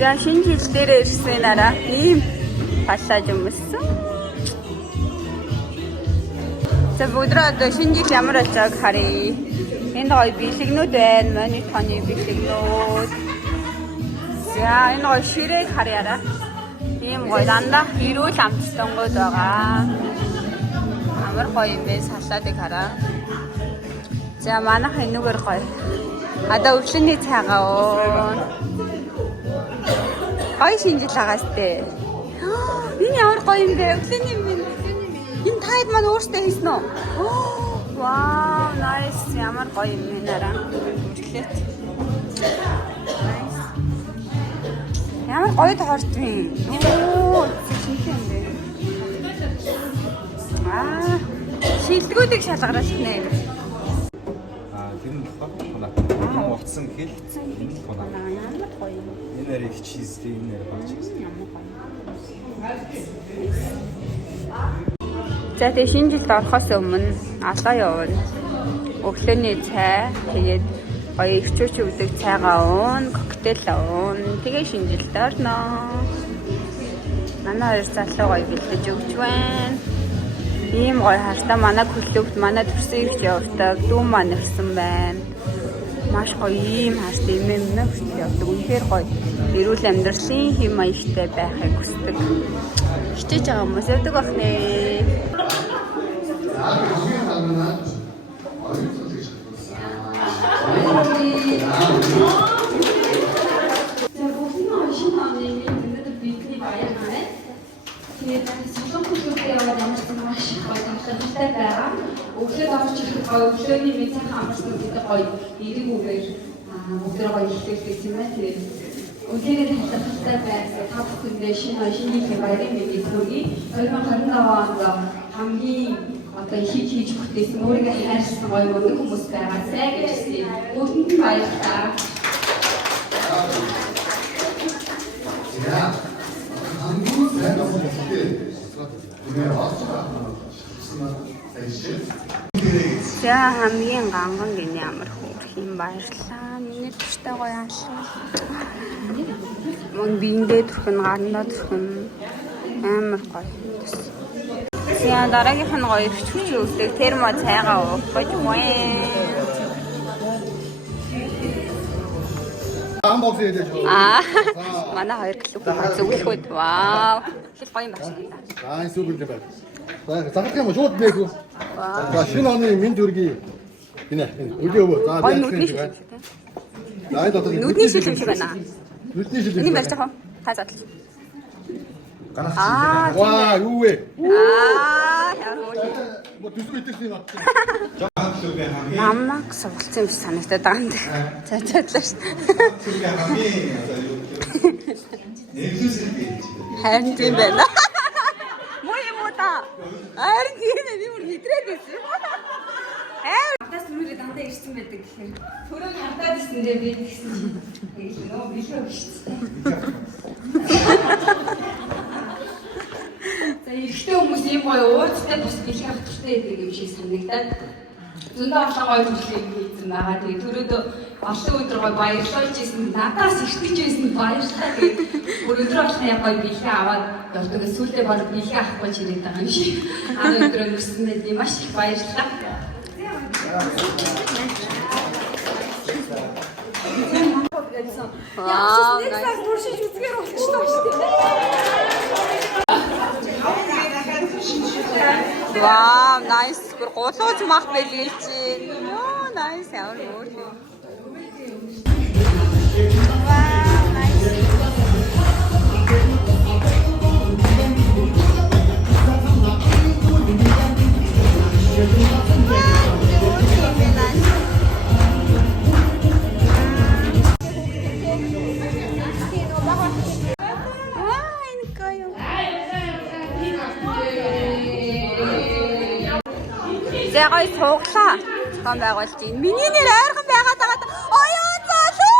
За шинэ жил дээр ирсэн нараа ийм пассаж өмссөн. За өдрөө одоо шинэ жил ямар болж байгааг харъя. Энд гоё бэлэгнүүд байна. Манай тооны бэлэгнүүд. За энэ гоё ширээг харъяраа. Ийм гоё дандаа эрүүл амттангууд байгаа. Амар гоё юм бэ салаадыг хараа. За манайх энэгээр гоё. Одоо өглөөний цайгаа оо. Гоё шинэ жил агаас тээ. Энэ ямар гоё юм бэ? Өглөөний минь. Энэ таад маань өөртөө хийсэн үү? Вау, nice. Ямар гоё юм бэ нараа. Өглөөт. Nice. Ямар гоё тоорт вэ? Оо, шинэ юм бэ. Шилдэгүүдийг шалгараад шигнэ. Тэр нь болохоор утсан хэл ямар гоё. Энэ нэрийг чизтэй, энэ нэр баг чиз. За тэгээ шинэ жилд орохоос өмнө алгаа явна. Өглөөний цай, тэгээд гоё ирчүүч өгдөг цайгаа уун, коктейл уун. Тэгээ шинэ жилд орно. Манай хоёр залуу гоё бэлдэж өгч байна. Ийм гоё хартаа манай клубт манай төрсөн ирж явдаг дүү маань ирсэн байна. Маш гоё ийм харт эмэмнэ хүртэл явдаг. Үнэхээр гоё. Эрүүл амьдралын хэм маягтай байхыг хүсдэг. Хичээж байгаа хүмүүс явдаг бах нэ. байгаа. Өглөө орж ирэх гоё өглөөний мэд сайхан амарсан гэдэг гоё эрэг үгээр өглөө гоё ихлүүлсэн юм байна. Тэгээд өглөөний талхалтай байсан та бүхэндээ шинэ баярын мэндийг хүргэе. 2025 онд хамгийн одоо хийж бүтээсэн өөрийгөө хайрлсан гоё мөнх хүмүүс байгаа. Сайн гэжсэн. Бүгдэнд нь баярлалаа. За хамгийн ганган гинэ амар хөөрх юм баярлаа. Миний төштэй гоё алсан. Мөн биендээ төрхөн гарандаа төрхөн амар гоё. За дараагийнх нь гоё ирчүүч өгдөг термо цайгаа уух гэж байна. Манай хоёр клуб зөвлөхөд вау. Их гоё юм байна. Супер дээ байна. Загах юм шууд нэхүү. За шинэ оны минь дүргийн гинэ. Өглөө өвөө. За яах вэ? Нүдний шил юм шиг байна. Нүдний шил. Энийг барьж байгаа. Та задлаа. Ганах. Ваа, юу вэ? Яа. Мо төсөө итгэсэн юм. Намнаг суулцсан юм шиг санагдаад байгаа юм. За задлаа ш. Харин тийм байна. Харин тийм ээ би бүр хэдрээд байсан. Хатаас түрүүлээ дандаа ирсэн байдаг гэхээр түрүүг хартаад ирсэн дээ би гэсэн чинь тэгэл нөө билүү шүү дээ. За эрэгтэй хүмүүс ийм гоё уурцтай бус бэлэг авчихтай гэдэг юм шиг санагдаад зөндөө олон гоё зүйлийг хийсэн байгаа. Тэгээ түрүүдөө олон өдөр гоё баярлуулж ирсэн. Надаас ихтгэж байсан баярлалаа гэдэг. Бүр өдөр болгоны гоё бэлэг аваад явдаг. Сүүлдээ баг бэлэг авахгүй ч ирээд байгаа юм шиг. Өдрөө нүрсэндээ маш их баярлалаа. Вау, Нэгсээс туршиж үзгээр болчихсон шүү дээ. вау, nice. Гур гулууж мах байлээ чи. Йоо, nice. Ямар өөр юм. Вау, nice. За гоё сууглаа. Зохион байгуулж байна. Миний нэр ойрхон байгаад байгаа. Оёо залуу.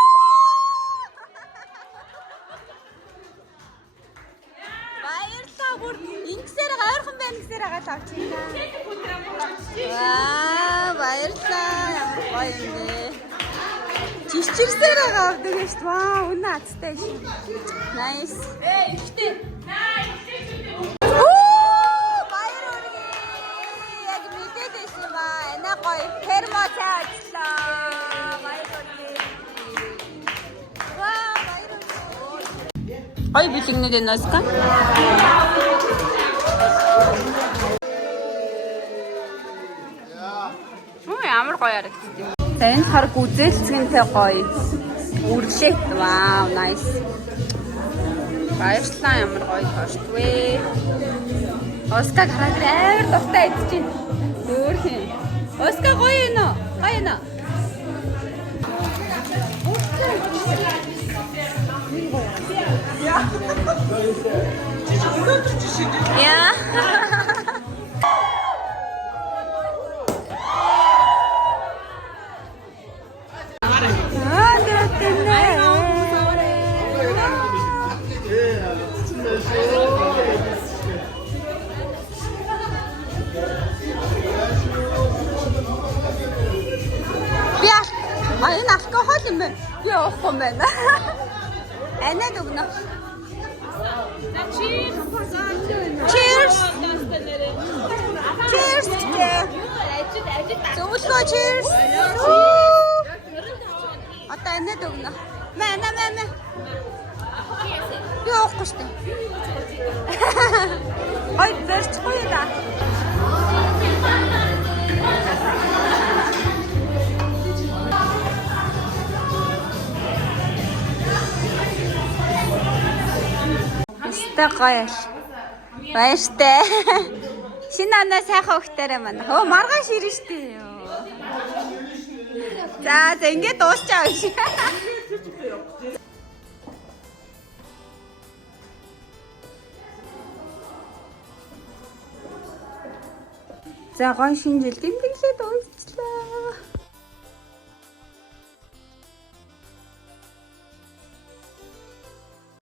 Баярлалаа бүр ингэсээр ойрхон байна гэсээр агаад авч байна. Баярлалаа. Ямар гоё юм бэ. Чи Гिचэрсээр байгаа авдаг гэж. Вау, үнэ аттай шүү. Nice. Ихтэй. Баяр хүргэе. Яг мэдээд байсан ба. Энэ гоё термо цай ажиллаа. Баяр хүргэе. Вау, баяр хүргэе. Ой бэлэгнүүд энэ оска. Ямар гоё харагдчих. За энэ хараг үзэлцгэнтэй гоё. Үрлээ. Вау, nice. Баярлалаа ямар гоё тоош вэ. Оска хараад амар дуртай идэж байна. Өөр хин. Оска гоё нэ. Гоё нэ. Яа. Энэ алкогол юм байна. Би уухгүй юм байна. Анаад өгнө. Cheers. Cheers. Cheers. Зөвлөө cheers. Одоо анаад өгнө. Маа. Би уухгүй шүү дээ. Ой, зэрчгүй да. Гоё. Баяртай. Шинэ оноо сайхан хөхтөрөө манай. Хөө маргааш ирнэ штэ. За ингэж дуусчаа гэж. За гоё шинэ жил тэмдэглээд дуус.